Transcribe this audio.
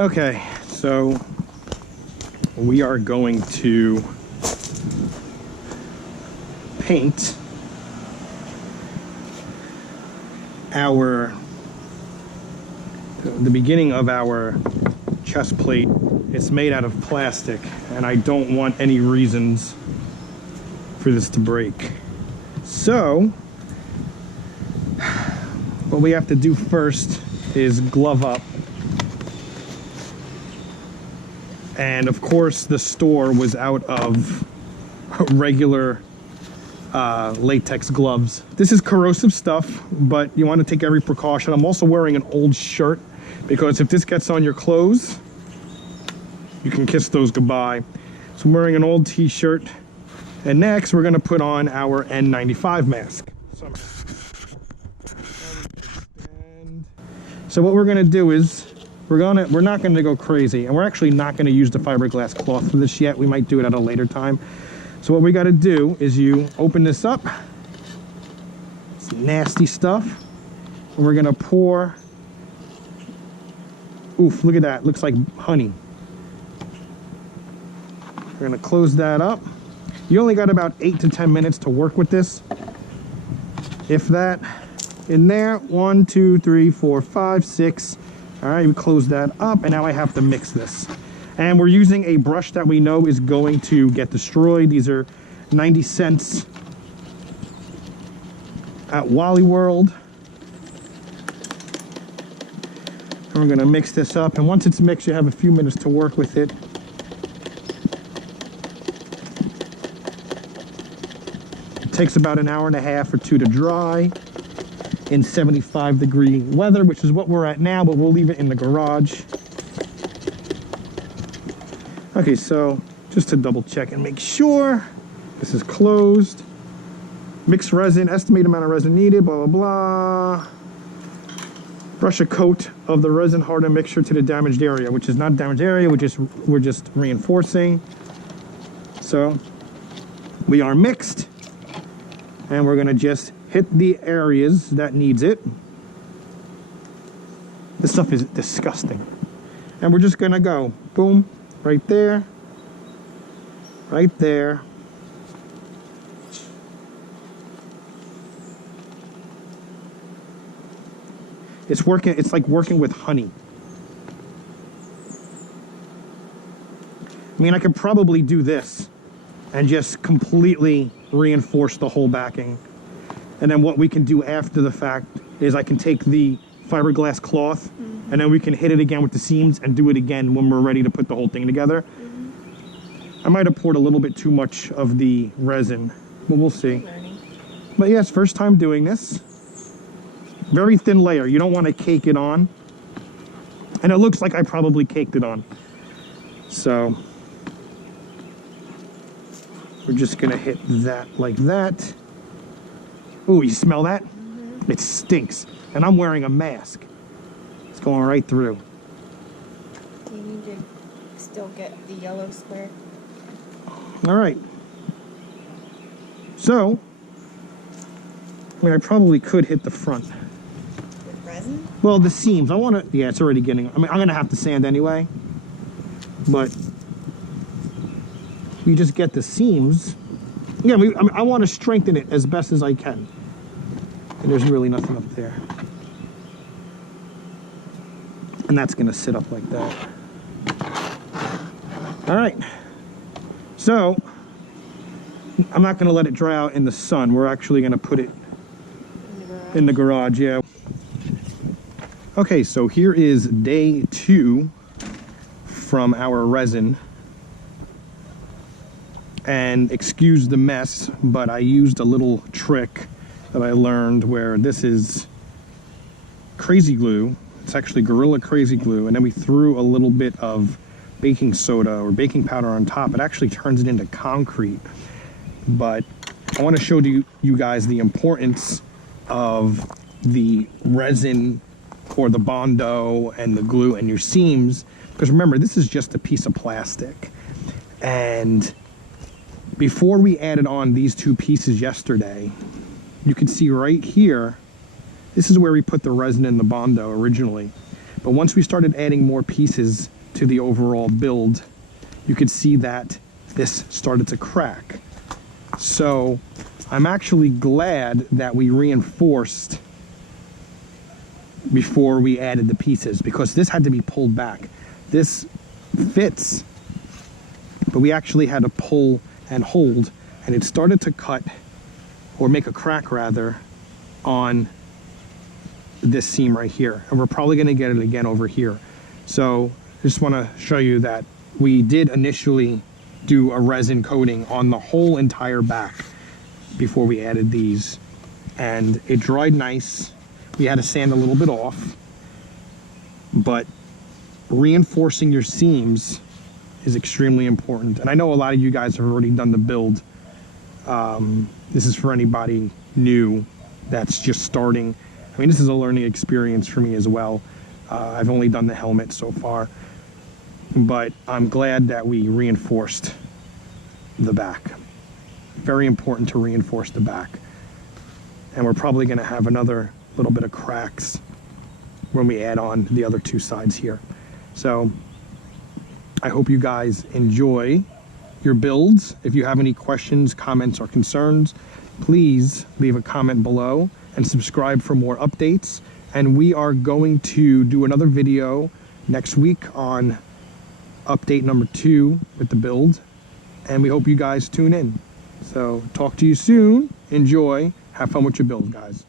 Okay, so we are going to paint the beginning of our chest plate. It's made out of plastic, and I don't want any reasons for this to break. So what we have to do first is glove up. And of course the store was out of regular latex gloves. This is corrosive stuff, but you want to take every precaution. I'm also wearing an old shirt because if this gets on your clothes, you can kiss those goodbye. So I'm wearing an old t-shirt. And next we're going to put on our N95 mask. So what we're going to do is we're not going to go crazy, and we're actually not going to use the fiberglass cloth for this yet. We might do it at a later time. So what we got to do is you open this up. It's nasty stuff. And we're going to pour. Oof, look at that. Looks like honey. We're going to close that up. You only got about 8 to 10 minutes to work with this. If that. In there, 1, 2, 3, 4, 5, 6. All right, we close that up, and now I have to mix this. And we're using a brush that we know is going to get destroyed. These are 90 cents at Wally World. And we're gonna mix this up, and once it's mixed, you have a few minutes to work with it. It takes about an hour and a half or 2 to dry in 75-degree weather, which is what we're at now, but we'll leave it in the garage. Okay, so just to double check and make sure this is closed. Mixed resin, estimated amount of resin needed, blah, blah, blah. Brush a coat of the resin hardened mixture to the damaged area, which is not damaged area, we're just reinforcing. So we are mixed, and we're gonna just hit the areas that needs it. This stuff is disgusting. And we're just gonna go, boom, right there, right there. It's working, it's like working with honey. I mean, I could probably do this and just completely reinforce the whole backing. And then what we can do after the fact is I can take the fiberglass cloth and then we can hit it again with the seams and do it again when we're ready to put the whole thing together. I might have poured a little bit too much of the resin, but we'll see. But yes, first time doing this. Very thin layer. You don't want to cake it on. And it looks like I probably caked it on. So we're just gonna hit that like that. Ooh, you smell that? It stinks. And I'm wearing a mask. It's going right through. You need to still get the yellow square. All right. So, I mean, I probably could hit the front. With resin? Well, the seams. I want to, yeah, it's already getting, I mean, I'm going to have to sand anyway. But we just get the seams. Yeah, I want to strengthen it as best as I can. And there's really nothing up there. And that's going to sit up like that. All right. So, I'm not going to let it dry out in the sun. We're actually going to put it in the garage, yeah. Okay, so here is day 2 from our resin. And excuse the mess, but I used a little trick that I learned where this is crazy glue. It's actually Gorilla Crazy Glue, and then we threw a little bit of baking soda or baking powder on top. It actually turns it into concrete. But I want to show you guys the importance of the resin or the Bondo and the glue and your seams, because remember, this is just a piece of plastic. And before we added on these 2 pieces yesterday, you can see right here, this is where we put the resin and the Bondo originally. But once we started adding more pieces to the overall build, you could see that this started to crack. So I'm actually glad that we reinforced before we added the pieces, because this had to be pulled back. This fits, but we actually had to pull and hold, and it started to cut, or make a crack rather, on this seam right here. And we're probably gonna get it again over here. So I just wanna show you that we did initially do a resin coating on the whole entire back before we added these. And it dried nice. We had to sand a little bit off, but reinforcing your seams is extremely important. And I know a lot of you guys have already done the build. This is for anybody new that's just starting. I mean, this is a learning experience for me as well. I've only done the helmet so far, but I'm glad that we reinforced the back. Very important to reinforce the back. And we're probably gonna have another little bit of cracks when we add on the other two sides here. So I hope you guys enjoy your builds. If you have any questions, comments, or concerns, please leave a comment below and subscribe for more updates. And we are going to do another video next week on update number 2 with the build. And we hope you guys tune in. So talk to you soon. Enjoy. Have fun with your build, guys.